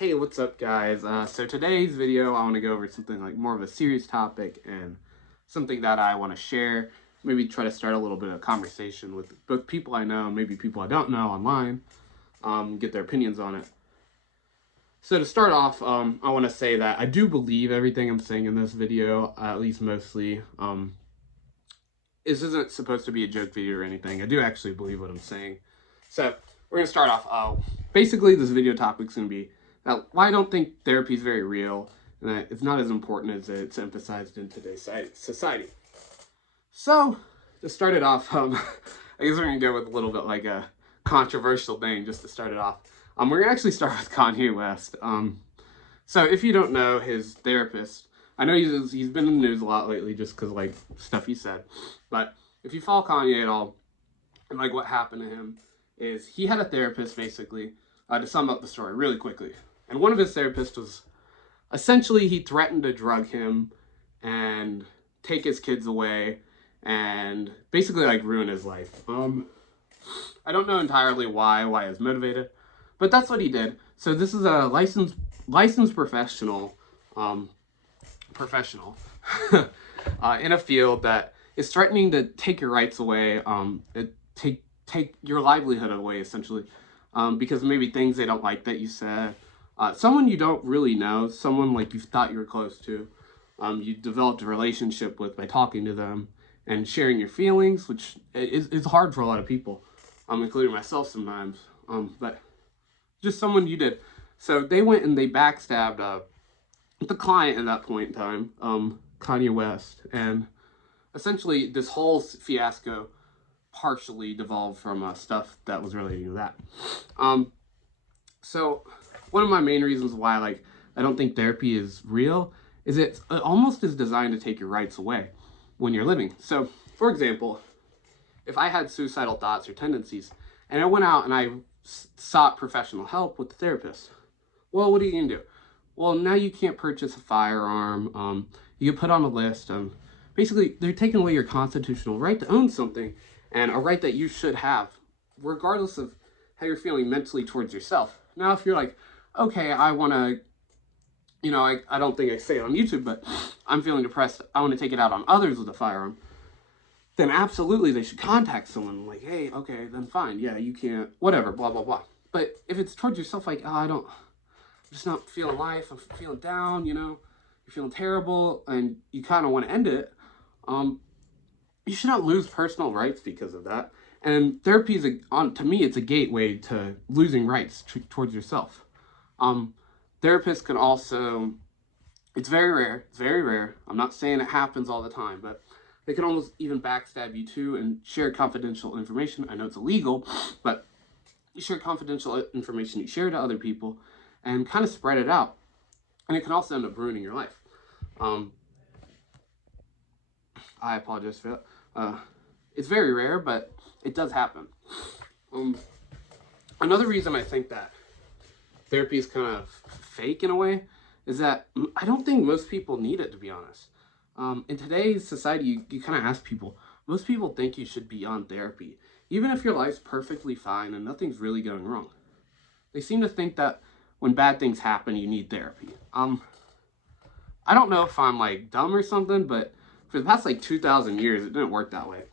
Hey, what's up, guys? So today's video, I want to go over something like more of a serious topic and something that I want to share. Maybe try to start a little bit of conversation with both people I know and maybe people I don't know online, get their opinions on it. So to start off, I want to say that I do believe everything I'm saying in this video, at least mostly. This isn't supposed to be a joke video or anything. I do actually believe what I'm saying. So we're going to start off. Basically, this video topic is going to be why I don't think therapy is very real, and that it's not as important as it's emphasized in today's society. So, to start it off, I guess we're going to go with a little bit like a controversial thing just to start it off. We're going to actually start with Kanye West. So, if you don't know, his therapist, I know he's been in the news a lot lately just because, like, stuff he said. But if you follow Kanye at all, and, like, what happened to him is he had a therapist, basically, to sum up the story really quickly. And one of his therapists was, essentially, he threatened to drug him and take his kids away and basically, like, ruin his life. I don't know entirely why I was motivated, but that's what he did. So this is a licensed professional, in a field that is threatening to take your rights away, take your livelihood away, essentially, because maybe things they don't like that you said. Someone you don't really know, someone like you thought you were close to, you developed a relationship with by talking to them and sharing your feelings, which is hard for a lot of people, including myself sometimes, but just someone you did. So they went and they backstabbed the client at that point in time, Kanye West, and essentially this whole fiasco partially devolved from stuff that was relating to that. So one of my main reasons why I don't think therapy is real is it almost is designed to take your rights away when you're living. So, for example, if I had suicidal thoughts or tendencies and I went out and I sought professional help with the therapist, well, what are you going to do? Well, now you can't purchase a firearm. You get put on a list. Basically, they're taking away your constitutional right to own something and a right that you should have, regardless of how you're feeling mentally towards yourself. Now, if you're like, okay, I want to, I don't think I say it on YouTube, but I'm feeling depressed, I want to take it out on others with a firearm, then absolutely they should contact someone like, hey, okay, then fine, yeah, you can't, whatever, blah, blah, blah. But if it's towards yourself, like, oh, I'm just not feeling life, I'm feeling down, you're feeling terrible, and you kind of want to end it, you should not lose personal rights because of that. And therapy is, to me, it's a gateway to losing rights towards yourself. Therapists can also, it's very rare. I'm not saying it happens all the time, but they can almost even backstab you too and share confidential information. I know it's illegal, but you share confidential information you share to other people and kind of spread it out. And it can also end up ruining your life. I apologize for that. It's very rare, but it does happen. Another reason I think that therapy is kind of fake in a way is that I don't think most people need it, to be honest. In today's society, you kind of ask people, most people think you should be on therapy, even if your life's perfectly fine and nothing's really going wrong. They seem to think that when bad things happen, you need therapy. I don't know if I'm like dumb or something, but for the past like 2,000 years, it didn't work that way.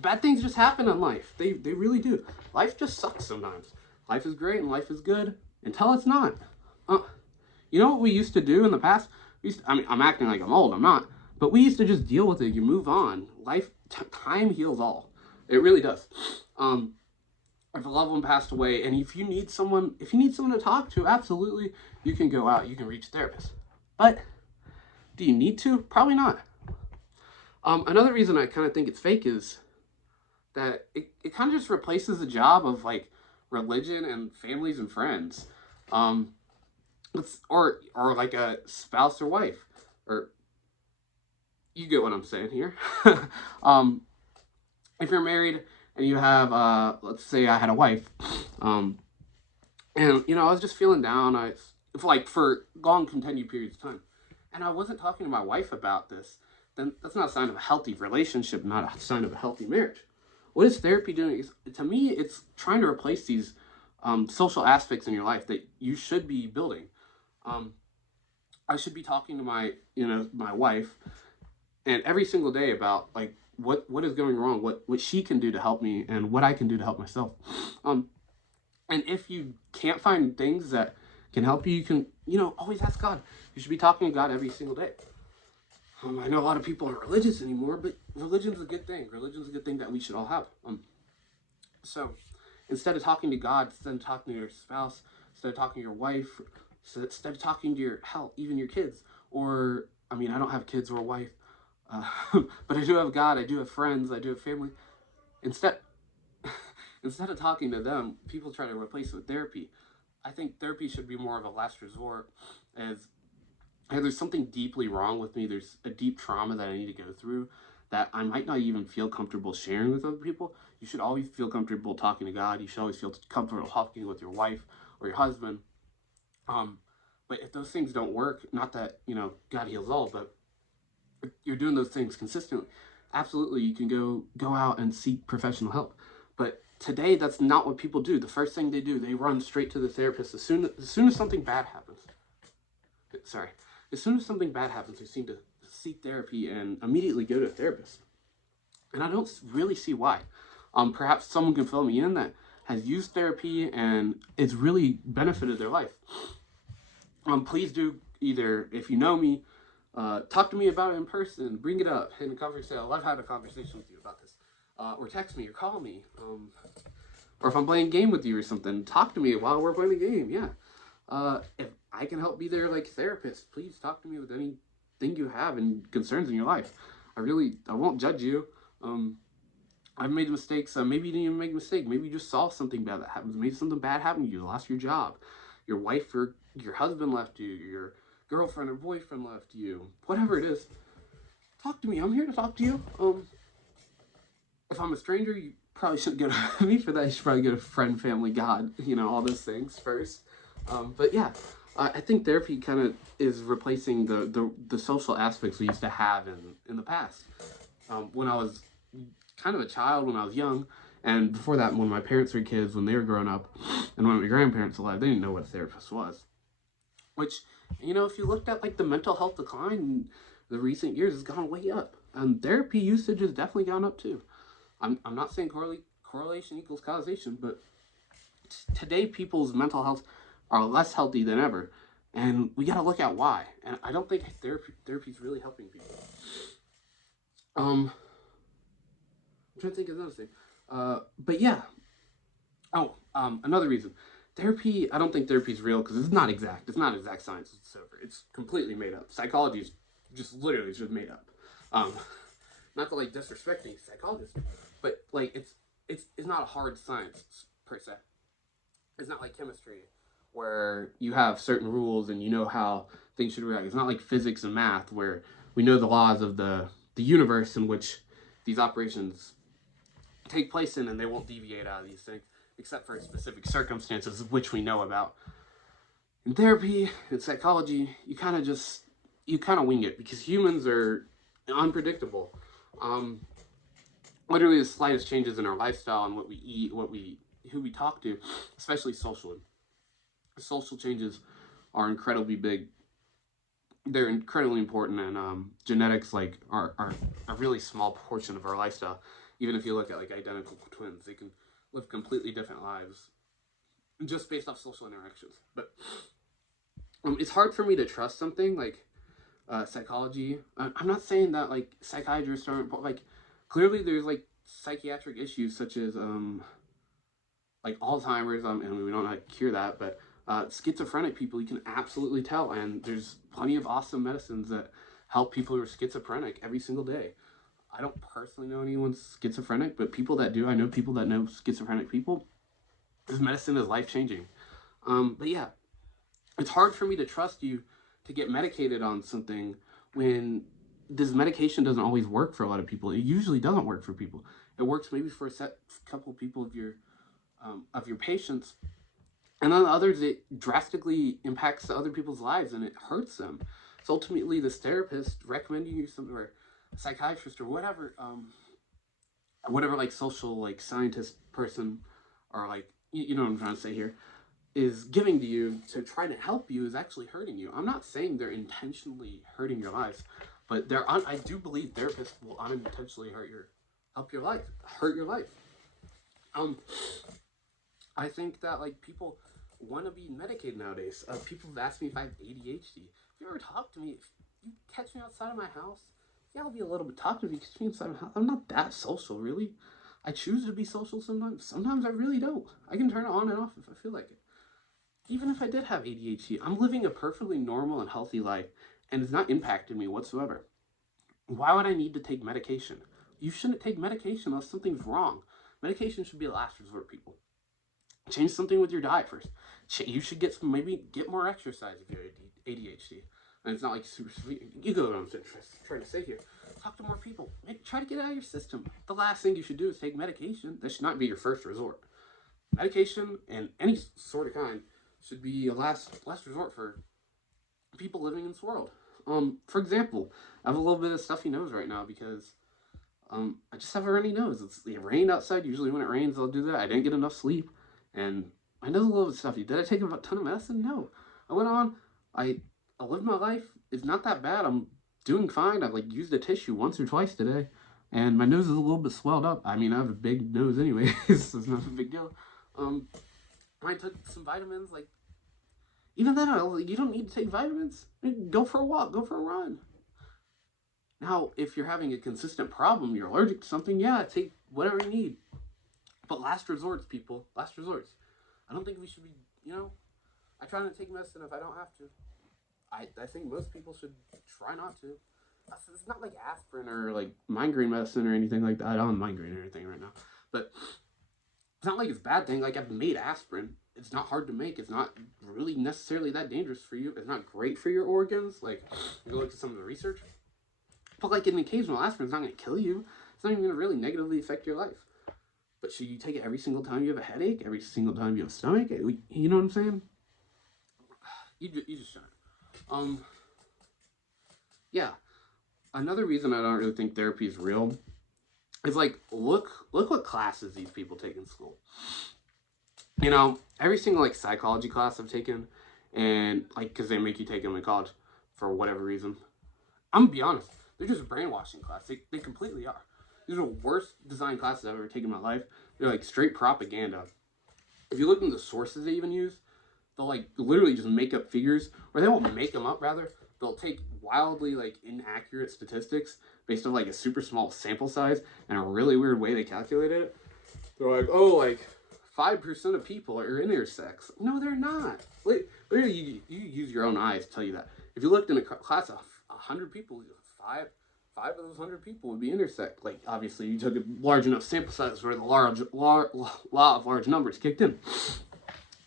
Bad things just happen in life. They really do. Life just sucks sometimes. Life is great and life is good until it's not. You know what we used to do in the past? I'm acting like I'm old. I'm not. But we used to just deal with it. You move on. Time heals all. It really does. If a loved one passed away, and if you need someone to talk to, absolutely, you can go out. You can reach a therapist. But do you need to? Probably not. Another reason I kind of think it's fake is that it kind of just replaces the job of like religion and families and friends, or like a spouse or wife, or you get what I'm saying here. If you're married and you have, let's say I had a wife, and I was just feeling down, for long continued periods of time, and I wasn't talking to my wife about this, then that's not a sign of a healthy relationship, not a sign of a healthy marriage. What is therapy doing? To me, it's trying to replace these social aspects in your life that you should be building. Um, I should be talking to my wife, and every single day about like what is going wrong, what she can do to help me, and what I can do to help myself. Um, and if you can't find things that can help you, you can always ask God. You should be talking to God every single day. I know a lot of people aren't religious anymore, but religion's a good thing. Religion's a good thing that we should all have. So instead of talking to God, instead of talking to your spouse, instead of talking to your wife, instead of talking to your hell, even your kids, or I mean, I don't have kids or a wife, uh, but I do have God. I do have friends. I do have family. Instead, instead of talking to them, people try to replace it with therapy. I think therapy should be more of a last resort, as there's something deeply wrong with me. There's a deep trauma that I need to go through that I might not even feel comfortable sharing with other people. You should always feel comfortable talking to God. You should always feel comfortable talking with your wife or your husband. Um, but if those things don't work, not that God heals all, but if you're doing those things consistently, absolutely you can go out and seek professional help. But today, that's not what people do. The first thing they do, they run straight to the therapist as soon as something bad happens. Sorry, as soon as something bad happens, they seem to seek therapy and immediately go to a therapist. And I don't really see why. Perhaps someone can fill me in that has used therapy and it's really benefited their life. Please do, either if you know me, talk to me about it in person, bring it up in a conversation. I love having a conversation with you about this. Or text me or call me. Or if I'm playing a game with you or something, talk to me while we're playing the game. Yeah. If I can help be there like therapist, please talk to me with anything you have and concerns in your life. I won't judge you. I've made mistakes. Maybe you didn't even make a mistake. Maybe you just saw something bad that happens. Maybe something bad happened to you. You lost your job. Your wife or your husband left you. Your girlfriend or boyfriend left you. Whatever it is, talk to me. I'm here to talk to you. If I'm a stranger, you probably shouldn't go to me for that. You should probably go to friend, family, God. All those things first. But yeah, I think therapy kind of is replacing the social aspects we used to have in the past. When I was kind of a child, when I was young, and before that, when my parents were kids, when they were growing up, and when my grandparents were alive, they didn't know what a therapist was. Which, if you looked at like the mental health decline in the recent years, has gone way up. And therapy usage has definitely gone up too. I'm not saying correlation equals causation, but today people's mental health are less healthy than ever, and we got to look at why. And I don't think therapy is really helping people. I'm trying to think of another thing. But yeah. Oh, another reason. Therapy. I don't think therapy is real because it's not exact. It's not exact science whatsoever. It's completely made up. Psychology is just literally just made up. Um, not to like disrespect any psychologists, but like it's not a hard science per se. It's not like chemistry where you have certain rules and you know how things should react. It's not like physics and math where we know the laws of the universe in which these operations take place in, and they won't deviate out of these things except for specific circumstances of which we know about. In therapy and psychology, you kind of wing it because humans are unpredictable. Um, Literally, the slightest changes in our lifestyle and what we eat, who we talk to, especially socially. Social changes are incredibly big. They're incredibly important, and genetics are a really small portion of our lifestyle. Even if you look at like identical twins, they can live completely different lives just based off social interactions. But it's hard for me to trust something like psychology. I'm not saying that like psychiatrists aren't, but like clearly there's like psychiatric issues such as like Alzheimer's, and we don't know how to cure that, but schizophrenic people, you can absolutely tell, and there's plenty of awesome medicines that help people who are schizophrenic every single day. I don't personally know anyone schizophrenic, but people that do, I know people that know schizophrenic people. This medicine is life changing. But yeah, it's hard for me to trust you to get medicated on something when this medication doesn't always work for a lot of people. It usually doesn't work for people. It works maybe for a set couple people of your patients, and on others it drastically impacts other people's lives and it hurts them. So ultimately, this therapist recommending you something, or a psychiatrist, or whatever like social like scientist person, or like you know what I'm trying to say here, is giving to you to try to help you is actually hurting you. I'm not saying they're intentionally hurting your lives, but I do believe therapists will unintentionally hurt your life. Um, I think that like people want to be medicated nowadays. People have asked me if I have ADHD. If you ever talk to me, if you catch me outside of my house, yeah, I'll be a little bit talkative. If you catch me outside of my house, I'm not that social, really. I choose to be social sometimes. Sometimes I really don't. I can turn it on and off if I feel like it. Even if I did have ADHD, I'm living a perfectly normal and healthy life, and it's not impacting me whatsoever. Why would I need to take medication? You shouldn't take medication unless something's wrong. Medication should be a last resort, people. Change something with your diet first. You should maybe get more exercise if you're ADHD. And it's not like super sweet. You go what I'm trying to say here. Talk to more people. Try to get it out of your system. The last thing you should do is take medication. That should not be your first resort. Medication and any sort of kind should be a last resort for people living in this world. For example, I have a little bit of stuffy nose right now because I just have a runny nose. It rained outside. Usually when it rains, I'll do that. I didn't get enough sleep, and my nose is a little bit stuffy. Did I take a ton of medicine? No. I went on. I lived my life. It's not that bad. I'm doing fine. I've like used a tissue once or twice today, and my nose is a little bit swelled up. I mean, I have a big nose anyway, so it's not a big deal. I took some vitamins. Like even then, you don't need to take vitamins. Go for a walk. Go for a run. Now, if you're having a consistent problem, you're allergic to something, yeah, take whatever you need. But last resorts, people, last resorts. I don't think we should be, I try not to take medicine if I don't have to. I think most people should try not to. It's not like aspirin or like migraine medicine or anything like that. I don't have migraine or anything right now. But it's not like it's a bad thing. Like I've made aspirin. It's not hard to make. It's not really necessarily that dangerous for you. It's not great for your organs. Like, you look at some of the research. But like an occasional aspirin is not going to kill you. It's not even going to really negatively affect your life. But should you take it every single time you have a headache? Every single time you have a stomach? You know what I'm saying? You just shouldn't. Yeah. Another reason I don't really think therapy is real is like, look what classes these people take in school. Every single like psychology class I've taken, and like because they make you take them in college for whatever reason. I'm gonna be honest, they're just a brainwashing class. They completely are. These are the worst design classes I've ever taken in my life. They're like straight propaganda. If you look into the sources they even use, they'll like literally just make up figures, or they won't make them up, rather. They'll take wildly like inaccurate statistics based on like a super small sample size and a really weird way they calculate it. They're like, oh, like 5% of people are intersex. No, they're not. Literally, you use your own eyes to tell you that. If you looked in a class of 100 people, five of those 100 people would be intersex. Like, obviously, you took a large enough sample size where the law of large numbers kicked in.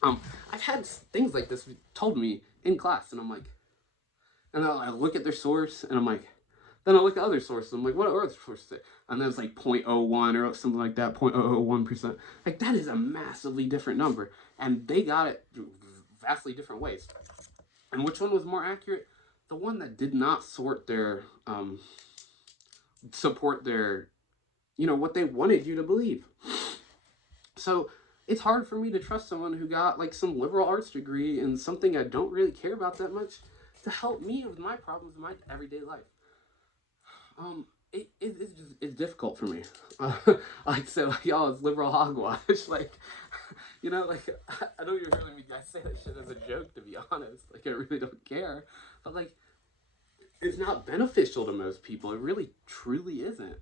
I've had things like this told me in class, and I'm like, and I look at their source, and I'm like, then I look at other sources, I'm like, what are other sources say? And then it's like 0.01 or something like that, 0.001%. Like, that is a massively different number, and they got it through vastly different ways. And which one was more accurate? The one that did not support their, what they wanted you to believe. So it's hard for me to trust someone who got like some liberal arts degree in something I don't really care about that much to help me with my problems in my everyday life. It's difficult for me. Like, so y'all, it's liberal hogwash. Like, I don't even really mean guys say that shit as a joke, to be honest. Like, I really don't care. But like, it's not beneficial to most people. It really, truly isn't.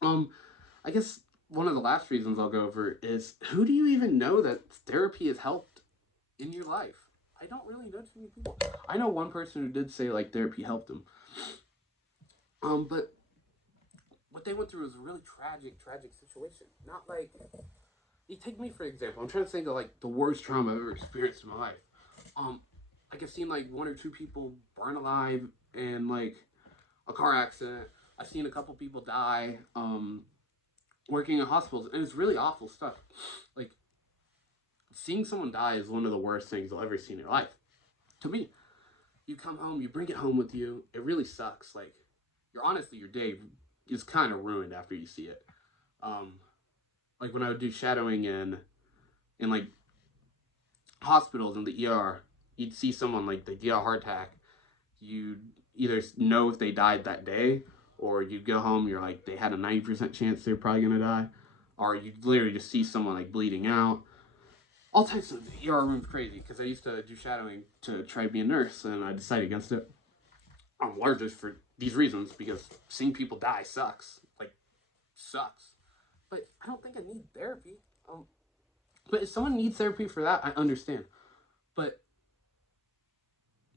I guess one of the last reasons I'll go over is, who do you even know that therapy has helped in your life? I don't really know too many people. I know one person who did say like therapy helped him. But what they went through was a really tragic situation. Not like, you take me for example. I'm trying to think of like the worst trauma I've ever experienced in my life. Like I've seen like 1 or 2 people burn alive in like a car accident. I've seen a couple people die working in hospitals, and it's really awful stuff. Like, seeing someone die is one of the worst things you'll ever see in your life. To me, you come home, you bring it home with you. It really sucks. Like, your day is kind of ruined after you see it. Like when I would do shadowing in in like hospitals in the ER, you'd see someone like they get a heart attack. You'd either know if they died that day, or you'd go home, you're like, they had a 90% chance they're probably gonna die. Or you'd literally just see someone like bleeding out. All types of ER rooms crazy, because I used to do shadowing to try to be a nurse, and I decided against it. Largely for these reasons, because seeing people die sucks. Like, sucks. But I don't think I need therapy. But if someone needs therapy for that, I understand. But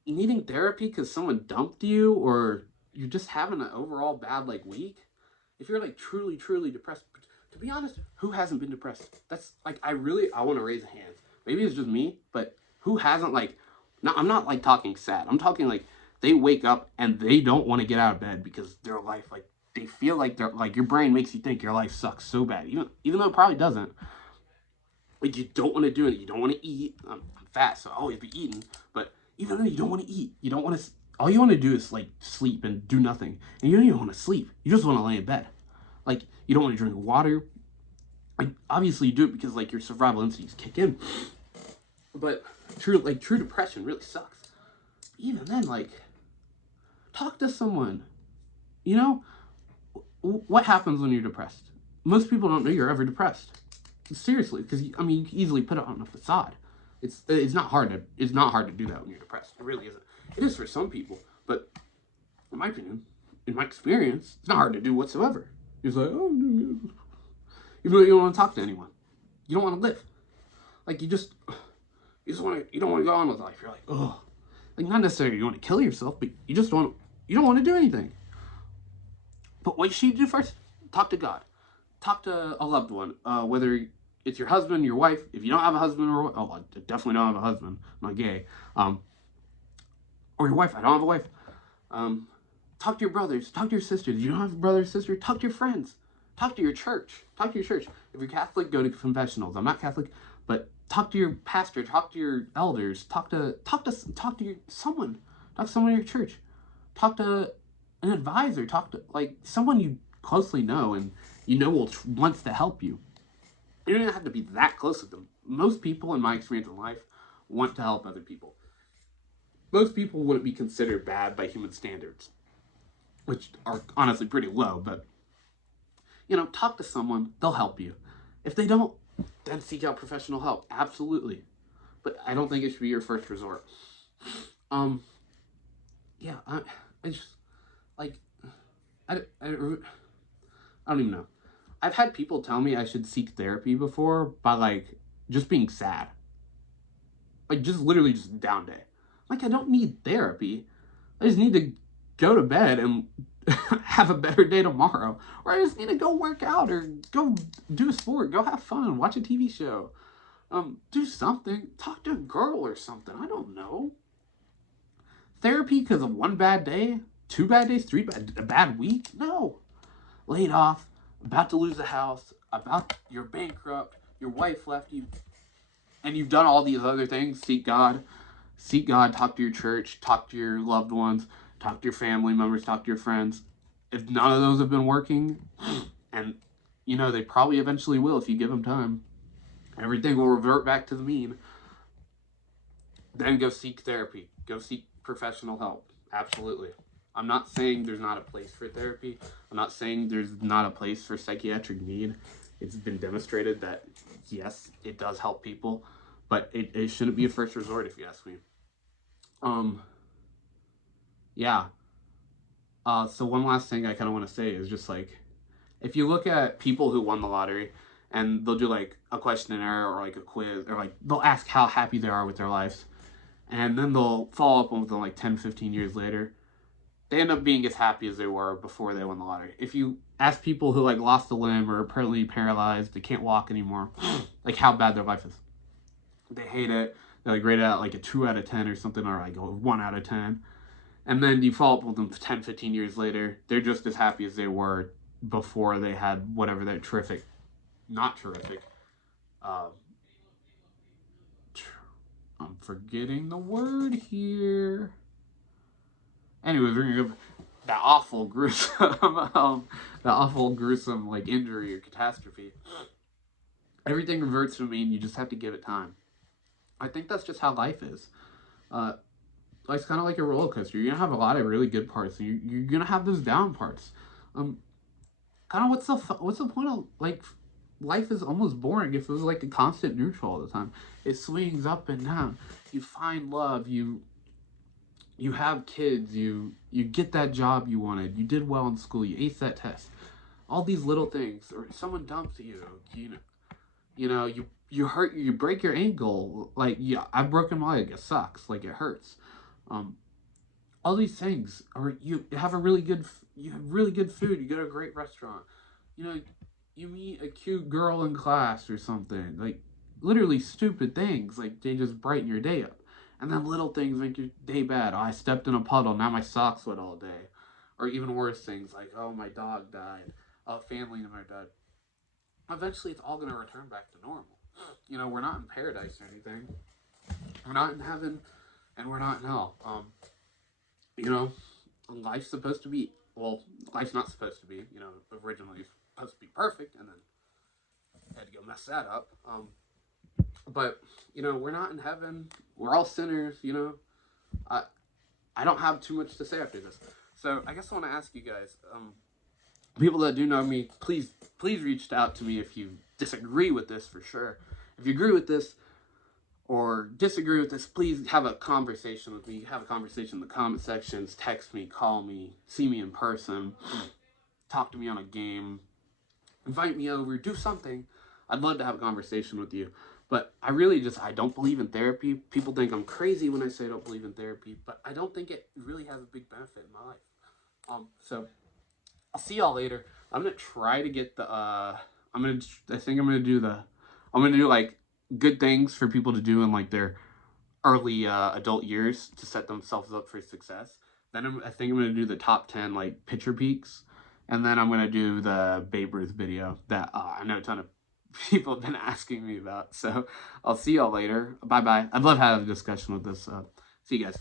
needing therapy because someone dumped you, or you're just having an overall bad like week, if you're like truly depressed, to be honest, who hasn't been depressed? That's like, I want to raise a hand. Maybe it's just me, but who hasn't, like, no, I'm not like talking sad. I'm talking like they wake up and they don't want to get out of bed because their life, like, they feel like they're like, your brain makes you think your life sucks so bad, even though it probably doesn't. Like, you don't want to do it. You don't want to eat. I'm fat, so I'll always be eating. But even though you don't want to eat, you don't want to. All you want to do is like sleep and do nothing, and you don't even want to sleep. You just want to lay in bed. Like, you don't want to drink water. Like, obviously you do it because like your survival instincts kick in. But true depression really sucks. Even then, like, talk to someone. You know, what happens when you're depressed? Most people don't know you're ever depressed. Seriously, because I mean, you can easily put it on a facade. It's not hard to do that when you're depressed. It really isn't. It is for some people, but in my opinion, in my experience, it's not hard to do whatsoever. It's like, oh, you don't want to talk to anyone. You don't want to live. Like, you don't want to go on with life. You're like, oh, like, not necessarily you want to kill yourself, but you don't want to do anything. But what you should do first, talk to God. Talk to a loved one, whether it's your husband, your wife. If you don't have a husband, or I definitely don't have a husband. I'm not gay. Or your wife. I don't have a wife. Talk to your brothers. Talk to your sisters. If you don't have a brother or sister, talk to your friends. Talk to your church. Talk to your church. If you're Catholic, go to confessionals. I'm not Catholic, but talk to your pastor. Talk to your elders. Talk to someone. Talk to someone in your church. Talk to an advisor. Talk to like someone you closely know and wants to help you. You don't even have to be that close with them. Most people, in my experience in life, want to help other people. Most people wouldn't be considered bad by human standards, which are honestly pretty low, but, talk to someone, they'll help you. If they don't, then seek out professional help. Absolutely. But I don't think it should be your first resort. Yeah, I just, like, I don't even know. I've had people tell me I should seek therapy before by, like, just being sad. Like, just literally just down day. Like, I don't need therapy. I just need to go to bed and have a better day tomorrow. Or I just need to go work out or go do a sport. Go have fun. Watch a TV show. Do something. Talk to a girl or something. I don't know. Therapy because of one bad day? 2 bad days? A bad week? No. Laid off. About to lose a house. You're bankrupt. Your wife left you. And you've done all these other things. Seek God. Seek God. Talk to your church. Talk to your loved ones. Talk to your family members. Talk to your friends. If none of those have been working, and they probably eventually will if you give them time, everything will revert back to the mean. Then go seek therapy. Go seek professional help. Absolutely. I'm not saying there's not a place for therapy. I'm not saying there's not a place for psychiatric need. It's been demonstrated that, yes, it does help people, but it shouldn't be a first resort, if you ask me. Yeah. So one last thing I kind of want to say is just like, if you look at people who won the lottery and they'll do like a questionnaire or like a quiz, or like they'll ask how happy they are with their lives, and then they'll follow up with them like 10, 15 years later, they end up being as happy as they were before they won the lottery. If you ask people who like lost a limb or are permanently paralyzed, they can't walk anymore, like how bad their life is. They hate it. They like rate it at like a 2 out of 10 or something, or like a 1 out of 10. And then you follow up with them 10, 15 years later, they're just as happy as they were before they had whatever that not terrific. I'm forgetting the word here. Anyways, we're gonna go that awful gruesome like injury or catastrophe. everything reverts to mean. You just have to give it time. I think that's just how life is. Uh, Life's kind of like a roller coaster. You're gonna have a lot of really good parts, and you're gonna have those down parts. Um, Kind of what's the point of like life is almost boring if it was like a constant neutral all the time. It swings up and down. You find love. You have kids. You get that job you wanted. You did well in school. You aced that test. All these little things, or someone dumps you. You hurt. You break your ankle. Like yeah, I've broken my leg. It sucks. Like it hurts. Um, all these things, or you have a really good you have really good food. You go to a great restaurant. You know, you meet a cute girl in class or something. Like literally stupid things. Like they just brighten your day up. And then little things make your day bad. Oh, I stepped in a puddle. Now my socks wet all day. Or even worse things like, oh, my dog died. A family member died. Eventually, it's all going to return back to normal. We're not in paradise or anything. We're not in heaven, and we're not in hell. You know, life's supposed to be, well, life's not supposed to be, originally supposed to be perfect, and then had to go mess that up. But, we're not in heaven. We're all sinners, I, I don't have too much to say after this. So I guess I want to ask you guys, people that do know me, please reach out to me if you disagree with this for sure. If you agree with this, or disagree with this, please have a conversation with me. Have a conversation in the comment sections. Text me, call me, see me in person, talk to me on a game, invite me over, do something. I'd love to have a conversation with you. But I really I don't believe in therapy. People think I'm crazy when I say I don't believe in therapy, but I don't think it really has a big benefit in my life. So I'll see y'all later. I'm gonna try to get the I think I'm gonna do like good things for people to do in like their early adult years to set themselves up for success. Then I think I'm gonna do the top 10 like pitcher peaks, and then I'm gonna do the Babe Ruth video that I know a ton of people have been asking me about. So I'll see y'all later. Bye bye. I'd love to have a discussion with this. See you guys.